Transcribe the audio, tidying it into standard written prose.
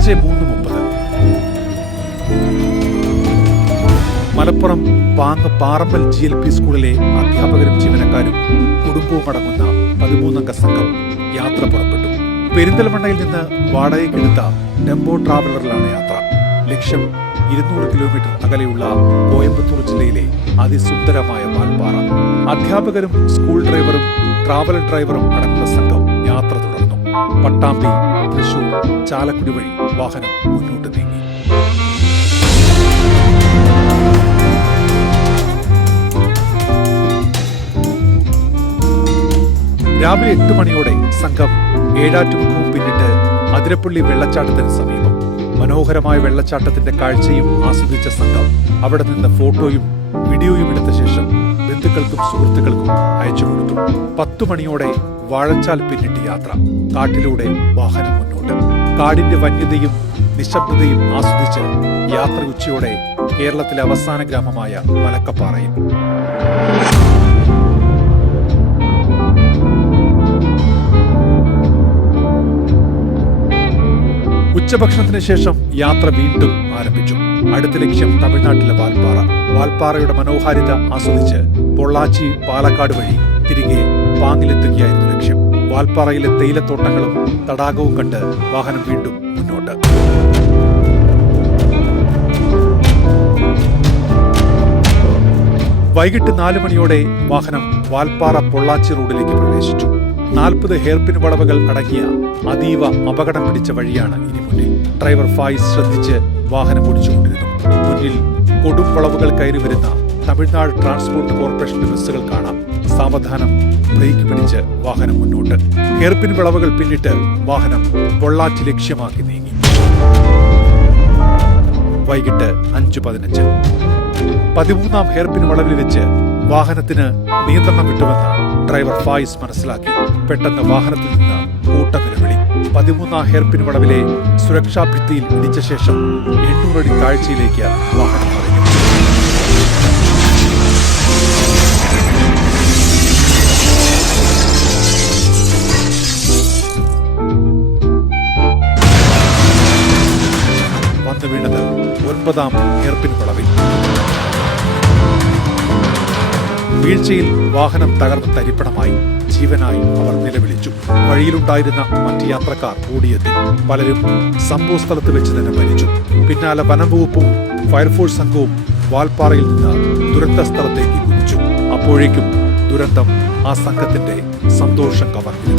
പുലർച്ചെ 3:30 മലപ്പുറം പാങ്ങ് പാറമ്പൽ GLP സ്കൂളിലെ അധ്യാപകരും ജീവനക്കാരും കുടുംബവും അടങ്ങുന്ന 13-അംഗ സംഘം യാത്ര പുറപ്പെട്ടു. പെരിന്തൽമണ്ണയിൽ നിന്ന് വാടകയ്ക്കെടുത്ത ടെമ്പോ ട്രാവലറിലാണ് യാത്ര. ലക്ഷ്യം 200 കിലോമീറ്റർ അകലെയുള്ള കോയമ്പത്തൂർ ജില്ലയിലെ അതിസുന്ദരമായ വാൽപ്പാറ. അധ്യാപകരും സ്കൂൾ ഡ്രൈവറും ട്രാവലർ ഡ്രൈവറും അടങ്ങുന്ന സംഘം യാത്ര തുടർന്നു. പട്ടാമ്പി, തൃശൂർ, ചാലക്കുടി വഴി വാഹനം മുന്നോട്ട് നീങ്ങി. രാവിലെ 8 മണിയോടെ സംഘം ഏഴാറ്റുമുഖവും പിന്നിട്ട് അതിരപ്പള്ളി വെള്ളച്ചാട്ടത്തിന് സമീപം. മനോഹരമായ വെള്ളച്ചാട്ടത്തിന്റെ കാഴ്ചയും ആസ്വദിച്ച സംഘം അവിടെ നിന്ന് ഫോട്ടോയും വീഡിയോയും എടുത്ത ശേഷം ബന്ധുക്കൾക്കും സുഹൃത്തുക്കൾക്കും അയച്ചു കൊടുത്തു. 10 മണിയോടെ വാഴച്ചാൽ പിന്നിട്ട് യാത്ര. കാട്ടിലൂടെ വാഹനം മുന്നോട്ട്. കാടിന്റെ വന്യതയും നിശബ്ദതയും ആസ്വദിച്ച് യാത്ര ഉച്ചയോടെ കേരളത്തിലെ അവസാന ഗ്രാമമായ മലക്കപ്പാറയിൽ. ഉച്ചഭക്ഷണത്തിന് ശേഷം യാത്ര വീണ്ടും ആരംഭിച്ചു. അടുത്ത ലക്ഷ്യം തമിഴ്നാട്ടിലെ വാൽപ്പാറ. വാൽപ്പാറയുടെ മനോഹാരിത ആസ്വദിച്ച് പൊള്ളാച്ചി, പാലക്കാട് വഴി തിരികെ പാങ്ങിലെത്തുകയായിരുന്നു ലക്ഷ്യം. വാൽപ്പാറയിലെ തേയിലത്തോട്ടങ്ങളും തടാകവും കണ്ട് വാഹനം വീണ്ടും മുന്നോട്ട്. വൈകിട്ട് 4 മണിയോടെ വാഹനം വാൽപ്പാറ പൊള്ളാച്ചി റോഡിലേക്ക് പ്രവേശിച്ചു. 40 ഹെയർപിൻ വളവുകൾ അടങ്ങിയ അതീവ അപകടം പിടിച്ച വഴിയാണ് ഇനി മുന്നിൽ. ഡ്രൈവർ ഫായിസ് ശ്രദ്ധിച്ച് വാഹനം ഓടിച്ചുകൊണ്ടിരുന്നു. മുന്നിൽ കൊടും വളവുകൾ കയറി വരുന്ന തമിഴ്നാട് ട്രാൻസ്പോർട്ട് കോർപ്പറേഷൻ ബസ്സുകൾ കാണാം. സാവധാനം ബ്രേക്ക് പിടിച്ച് വാഹനം മുന്നോട്ട്. ഹെയർപിൻ വളവുകൾ പിന്നിട്ട് വാഹനം പൊള്ളാച്ചി ലക്ഷ്യമാക്കി നീങ്ങി. വൈകിട്ട് 5:15 13-ാം ഹെയർപിൻ വളവിൽ വെച്ച് വാഹനത്തിന് നിയന്ത്രണം വിട്ടുവെന്ന് ഡ്രൈവർ ഫായിസ് മനസ്സിലാക്കി. പെട്ടെന്ന് വാഹനത്തിൽ നിന്ന് കൂട്ട നിലവിളി. 13-ാം ഹെയർപിൻ വളവിലെ സുരക്ഷാ ഭിത്തിയിൽ ഇടിച്ച ശേഷം 800 അടി താഴ്ചയിലേക്ക് വാഹനം മറിഞ്ഞു. വന്നു വീണത് 9-ാം ഹെയർപിൻ വളവിൽ. വീഴ്ചയിൽ വാഹനം തകർന്ന് തരിപ്പണമായി. ജീവനായി അവർ നിലവിളിച്ചു. വഴിയിലുണ്ടായിരുന്ന മറ്റ് യാത്രക്കാർ ഓടിയെത്തി. പലരും സംഭവ സ്ഥലത്ത് വെച്ച് തന്നെ മരിച്ചു. പിന്നാലെ വനംവകുപ്പും ഫയർഫോഴ്സ് സംഘവും വാൽപ്പാറയിൽ നിന്ന് ദുരന്ത സ്ഥലത്തേക്ക് കുതിച്ചു. അപ്പോഴേക്കും ദുരന്തം ആ സംഘത്തിന്റെ സന്തോഷം കവർന്നു.